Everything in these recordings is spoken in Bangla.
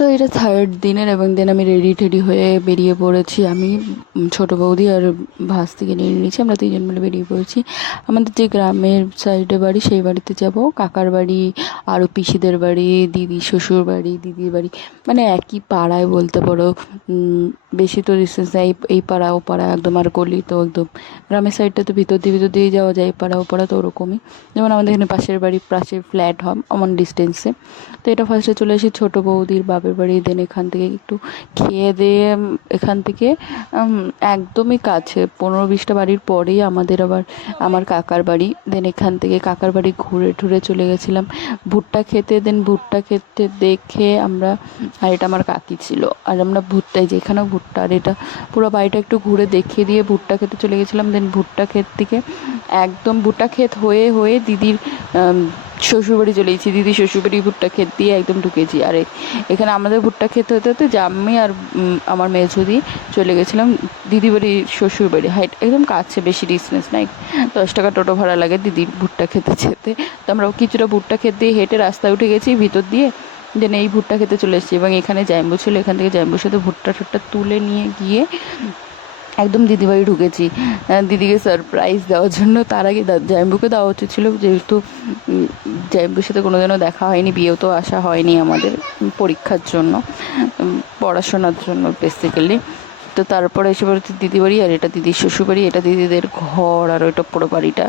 তো এটা থার্ড দিনের এবং দেন আমি রেডি টেডি হয়ে বেরিয়ে পড়েছি। আমি ছোটো বৌদি আর ভাস্তিকে নিয়ে নিয়েছি, আমরা তিনজন মিলে বেরিয়ে পড়েছি। আমাদের যে গ্রামের সাইডে বাড়ি সেই বাড়িতে যাব, কাকার বাড়ি, আরও পিসিদের বাড়ি, দিদি শ্বশুর বাড়ি, দিদির বাড়ি, মানে একই পাড়ায় বলতে পারো। বেশি তো ডিস্টেন্স নেই, এই পাড়া ও পাড়া একদম, আর গলি তো একদম। গ্রামের সাইডটা তো ভিতর দিয়ে যাওয়া যায়, এই পাড়া ও পাড়া তো ওরকমই। যেমন আমাদের এখানে পাশের বাড়ি পাশের ফ্ল্যাট হয় অমন ডিস্টেন্সে। তো এটা ফার্স্টে চলে আসি ছোটো বৌদির বাপের বাড়ি, দেন এখান থেকে একটু খেয়ে দিয়ে এখান থেকে একদমই কাছে 15-20টা বাড়ির পরেই আমাদের আবার আমার কাকার বাড়ি। দেন এখান থেকে কাকার বাড়ি ঘুরে টুরে চলে গেছিলাম ভুট্টা খেতে। দেন ভুট্টা খেতে দেখে আমরা, আর এটা আমার কাকি ছিল, আর আমরা ভুট্টায় যেখানেও ভুট্টা, আর এটা পুরো বাড়িটা একটু ঘুরে দেখিয়ে দিয়ে ভুট্টা খেতে চলে গেছিলাম। দেন ভুট্টা ক্ষেত থেকে একদম ভুট্টা ক্ষেত হয়ে হয়ে দিদির শ্বশুরবাড়ি চলে গেছি, দিদি শ্বশুরবাড়ি ভুট্টা ক্ষেত দিয়ে একদম ঢুকেছি। আর এখানে আমাদের ভুট্টা ক্ষেত হতে হতে জাম্মি আর আমার মেঝদি চলে গেছিলাম দিদি বাড়ি শ্বশুরবাড়ি। হাইট একদম কাছে, বেশি ডিস্টেন্স নাই, 10 টাকা টোটো ভাড়া লাগে দিদির ভুট্টা খেতে যেতে। তো আমরা কিছুটা ভুট্টা ক্ষেত দিয়ে হেঁটে রাস্তায় উঠে গেছি ভিতর দিয়ে। দেন এই ভুট্টা খেতে চলে এসেছি এবং এখানে জাম্বু ছিল, এখান থেকে জাম্বুর সাথে ভুট্টা টুট্টা তুলে নিয়ে গিয়ে একদম দিদিবাড়ি ঢুকেছি দিদিকে সারপ্রাইজ দেওয়ার জন্য। তার আগে জাম্বুকে দেওয়া উচিত ছিল, যেহেতু জাম্বুর সাথে কোনোদিনও দেখা হয়নি, বিয়েও তো আসা হয়নি আমাদের পরীক্ষার জন্য, পড়াশোনার জন্য বেসিক্যালি। তো তারপরে এসে পড়েছি দিদিবাড়ি, আর এটা দিদির শ্বশুরবাড়ি, এটা দিদিদের ঘর, আর ওইটা পুরো বাড়িটা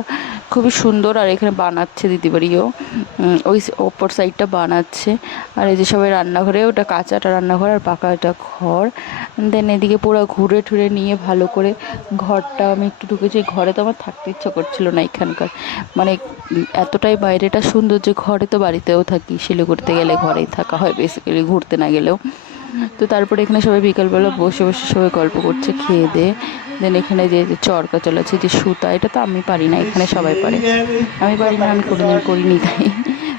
খুবই সুন্দর। আর এখানে বানাচ্ছে দিদিবাড়িও, ওই ওপর সাইডটা বানাচ্ছে। আর এই যে সবাই রান্নাঘরে, ওটা কাঁচাটা রান্নাঘর আর পাকাটা ঘর। দেন এদিকে পুরো ঘুরে ঠুরে নিয়ে ভালো করে ঘরটা আমি একটু ঢুকেছি। ঘরে তো আমার থাকতে ইচ্ছা করছিল না এখানকার, মানে এতটাই বাইরেটা সুন্দর যে ঘরে তো বাড়িতেও থাকি, শিলিগুড়িতে গেলে ঘরেই থাকা হয় বেসিক্যালি, ঘুরতে না গেলেও। তো তারপরে এখানে সবাই বিকালবেলা বসে বসে সবাই গল্প করছে খেয়ে দিয়ে। দেন এখানে যে চরকা চলেছে, যে সুতা, এটা তো আমি পারি না, এখানে সবাই পারে, আমি পারি না, আমি কোনোদিন করিনি তাই।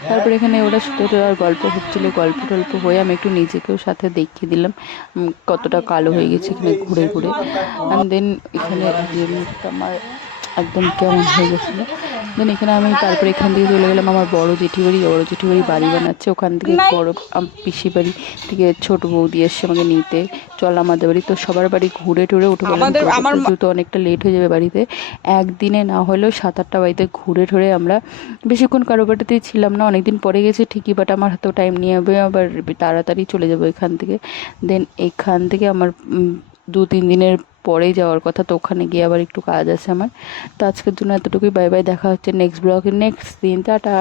তারপরে এখানে ওরা সুতো আর গল্প হচ্ছিলো, গল্প টল্প হয়ে আমি একটু নিজেকেও সাথে দেখিয়ে দিলাম কতটা কালো হয়ে গেছে এখানে ঘুরে ঘুরে। অ্যান্ড দেন এখানে যে মুখটা আমার একদম কেমন হয়ে গেছিলো। দেন এখানে আমি তারপরে এখান থেকে চলে গেলাম আমার বড় জেঠি বাড়ি বাড়ি বানাচ্ছে, ওখান থেকে বড় পিসি বাড়ি থেকে ছোট বৌদি এসছে আমাকে নিতে, চল আমাদের বাড়ি। তো সবার বাড়ি ঘুরে টুরে উঠে বললাম যেহেতু অনেকটা লেট হয়ে যাবে বাড়িতে, একদিনে না হলেও 7-8টা বাড়িতে ঘুরে ঠুরে আমরা বেশিক্ষণ কারো বাড়িতেই ছিলাম না, অনেকদিন পরে গেছি ঠিকই, বাট আমার হাতেও টাইম নিয়ে হবে, আবার তাড়াতাড়ি চলে যাবো এখান থেকে। দেন এখান থেকে আমার 2-3 দিনের পরেই যাওয়ার কথা, তো ওখানে গিয়ে আবার একটু কাজ আছে আমার। তো আজকের জন্য এতটুকুই, বাই বাই, দেখা হচ্ছে নেক্সট ব্লগে নেক্সট দিন, টাটা।